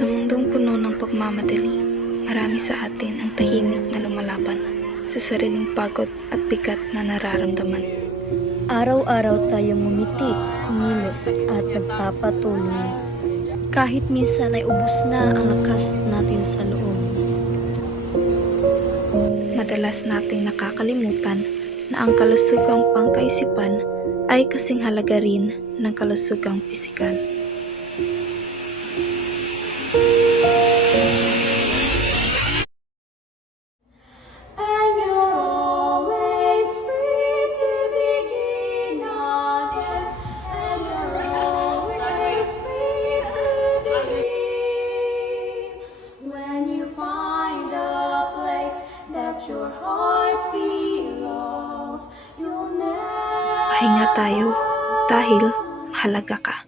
Sa mundong puno ng pagmamadali, marami sa atin ang tahimik na lumalaban sa sariling pagod at bigat na nararamdaman. Araw-araw tayong ngumiti, kumilos at nagpapatuloy. Kahit minsan ay ubos na ang lakas natin sa loob. Madalas nating nakakalimutan na ang kalusugang pangkaisipan ay kasing halaga rin ng kalusugang pisikal. And you're always free to begin again. And you're always free to believe. When you find a place that your heart belongs, you'll never Pahinga tayo dahil mahalaga ka.